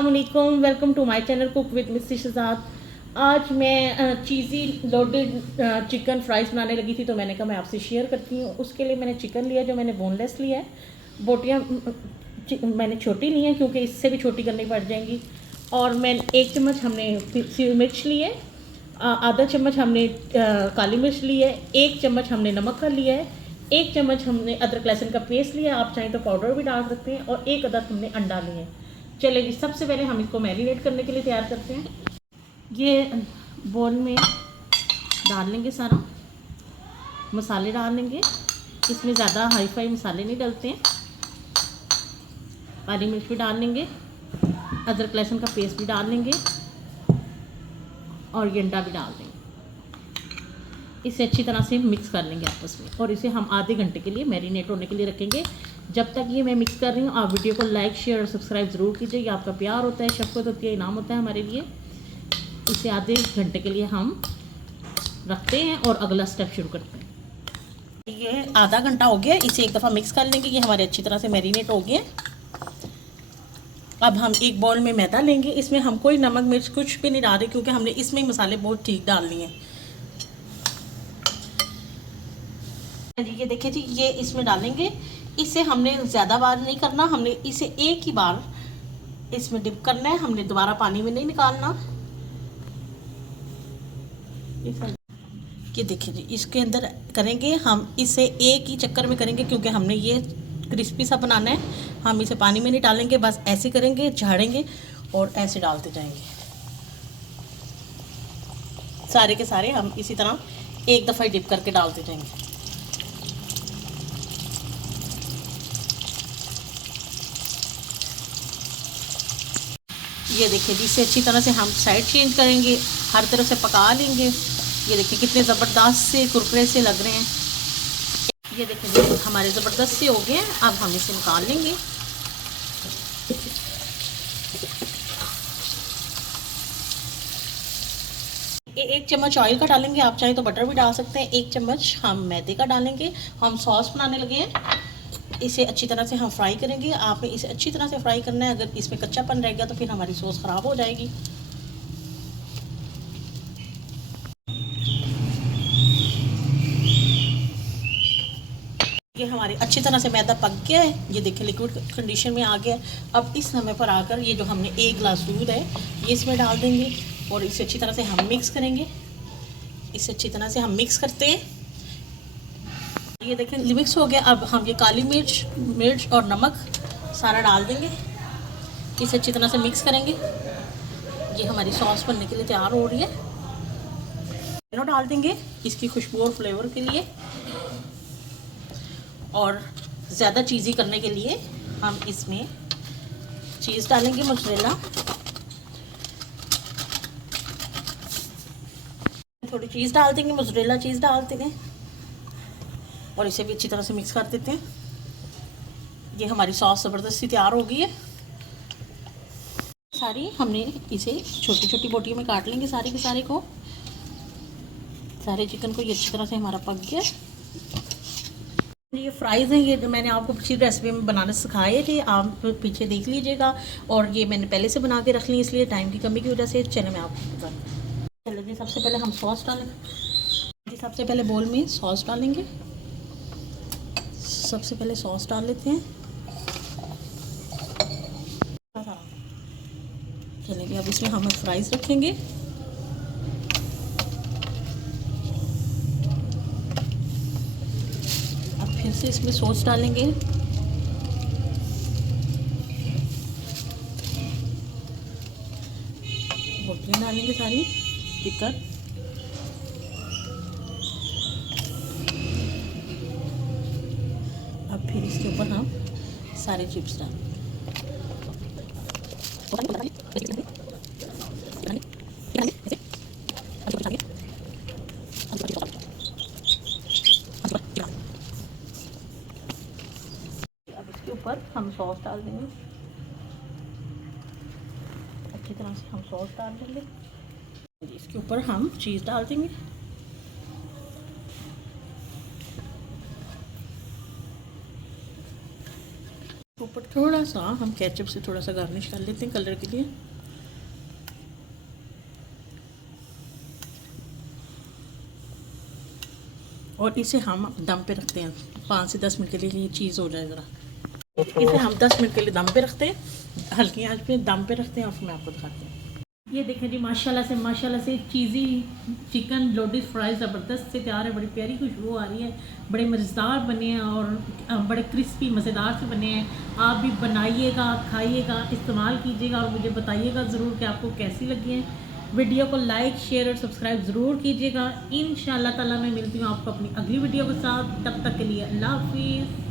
अस्सलामुअलैकुम, welcome to my channel cook with mister Shahzad. आज मैं चीज़ी लोडेड चिकन फ्राइज़ बनाने लगी थी, तो मैंने कहा मैं आपसे शेयर करती हूँ। उसके लिए मैंने चिकन लिया जो मैंने बोनलेस लिया है। बोटियाँ मैंने छोटी ली हैं क्योंकि इससे भी छोटी करनी पड़ जाएंगी। और मैं 1 चम्मच हमने सी मिर्च ली है, आधा चम्मच हमने काली मिर्च ली है, 1 चम्मच हमने नमक का लिया है, 1 चम्मच हमने अदरक लहसुन का पेस्ट लिया है, आप चाहें तो पाउडर भी डाल सकते हैं, और 1 अदद हमने अंडा लिए हैं। चलिए सबसे पहले हम इसको मैरिनेट करने के लिए तैयार करते हैं। ये बोल में डाल लेंगे सारा मसाले डाल लेंगे। इसमें ज़्यादा हाई फाई मसाले नहीं डलते हैं। काली मिर्च भी डाल लेंगे, अदरक लहसुन का पेस्ट भी डाल लेंगे, और ये अंडा भी डाल देंगे। इसे अच्छी तरह से मिक्स कर लेंगे आपस में, और इसे हम आधे घंटे के लिए मैरिनेट होने के लिए रखेंगे। जब तक ये मैं मिक्स कर रही हूँ, आप वीडियो को लाइक शेयर और सब्सक्राइब ज़रूर कीजिए। ये आपका प्यार होता है, शफ़क़त होती है, इनाम होता है हमारे लिए। इसे आधे घंटे के लिए हम रखते हैं और अगला स्टेप शुरू करते हैं। ये आधा घंटा हो गया, इसे एक दफ़ा मिक्स कर लेंगे। ये हमारे अच्छी तरह से मैरिनेट हो गए। अब हम एक बाउल में मैदा लेंगे। इसमें हम कोई नमक मिर्च कुछ भी नहीं डाल रहे, क्योंकि हमने इसमें मसाले बहुत ठीक डालने हैं। ये देखिए जी, ये इसमें डालेंगे। इसे हमने ज़्यादा बार नहीं करना, हमने इसे एक ही बार इसमें डिप करना है, हमने दोबारा पानी में नहीं निकालना। ये देखिए जी, इसके अंदर करेंगे हम, इसे एक ही चक्कर में करेंगे क्योंकि हमने ये क्रिस्पी सा बनाना है। हम इसे पानी में नहीं डालेंगे, बस ऐसे करेंगे, झाड़ेंगे और ऐसे डालते जाएंगे। सारे के सारे हम इसी तरह एक दफ़ा डिप करके डालते जाएंगे। ये देखिए जी, इसे अच्छी तरह से हम साइड चेंज करेंगे, हर तरफ से पका लेंगे। ये देखिए कितने ज़बरदस्त से कुरकुरे से लग रहे हैं। ये देखिए जी, हमारे ज़बरदस्त से हो गए हैं। अब हम इसे निकाल लेंगे। एक चम्मच ऑयल का डालेंगे, आप चाहें तो बटर भी डाल सकते हैं। 1 चम्मच हम मैदे का डालेंगे। हम सॉस बनाने लगे हैं। इसे अच्छी तरह से हम फ्राई करेंगे। आपने इसे अच्छी तरह से फ्राई करना है, अगर इसमें कच्चापन रह गया तो फिर हमारी सॉस ख़राब हो जाएगी। ये हमारे अच्छी तरह से मैदा पक गया है। ये देखिए लिक्विड कंडीशन में आ गया है। अब इस समय पर आकर ये जो हमने 1 गिलास दूध है ये इसमें डाल देंगे, और इसे अच्छी तरह से हम मिक्स करेंगे। इसे अच्छी तरह से हम मिक्स करते हैं। ये देखें मिक्स हो गया। अब हम ये काली मिर्च और नमक सारा डाल देंगे। इसे अच्छी तरह से मिक्स करेंगे। ये हमारी सॉस बनने के लिए तैयार हो रही है। तीनों डाल देंगे इसकी खुशबू और फ्लेवर के लिए, और ज़्यादा चीज़ी करने के लिए हम इसमें चीज़ डालेंगे, मोज़रेला। थोड़ी चीज़ डाल देंगे, मोज़रेला चीज़ डाल देंगे, और इसे भी अच्छी तरह से मिक्स कर देते हैं। ये हमारी सॉस ज़बरदस्ती तैयार हो गई है। सारी हमने इसे छोटी छोटी बोटियों में काट लेंगे, सारे के सारे को, सारे चिकन को। ये अच्छी तरह से हमारा पक गया। ये फ्राइज़ हैं, ये जो मैंने आपको पिछली रेसिपी में बनाना सिखाए थे, आप पीछे देख लीजिएगा। और ये मैंने पहले से बना के रख ली, इसलिए टाइम की कमी की वजह से। चले मैं आपको बता, चलो जी, सबसे पहले हम सॉस डालेंगे। जी सबसे पहले बोल में सॉस डालेंगे। सबसे पहले सॉस डाल लेते हैं। चलेंगे, अब इसमें हम फ्राइज़ रखेंगे। अब फिर से इसमें सॉस डालेंगे। बोटियाँ डालेंगे सारी चिकन। अब फिर इसके ऊपर हम सारे चिप्स डालेंगे। अब इसके ऊपर हम सॉस डाल देंगे। अच्छी तरह से हम सॉस डाल देंगे। इसके ऊपर हम चीज़ डाल देंगे। ऊपर थोड़ा सा हम केचप से थोड़ा सा गार्निश कर लेते हैं कलर के लिए। और इसे हम दम पे रखते हैं 5 से 10 मिनट के लिए, ये चीज़ हो जाए ज़रा। इसे हम 10 मिनट के लिए दम पे रखते हैं, हल्की आंच पे दम पे रखते हैं और फिर मैं आपको दिखाती हूँ। ये देखें जी, माशाल्लाह से चीज़ी चिकन लोडेड फ्राई ज़बरदस्त से तैयार है। बड़ी प्यारी खुशबू आ रही है, बड़े मज़ेदार बने हैं और बड़े क्रिस्पी मज़ेदार से बने हैं। आप भी बनाइएगा, खाइएगा, इस्तेमाल कीजिएगा और मुझे बताइएगा ज़रूर कि आपको कैसी लगी है। वीडियो को लाइक, शेयर और सब्सक्राइब ज़रूर कीजिएगा। इंशाअल्लाह ताला मैं मिलती हूँ आपको अपनी अगली वीडियो के साथ। तब तक के लिए अल्लाह हाफिज़।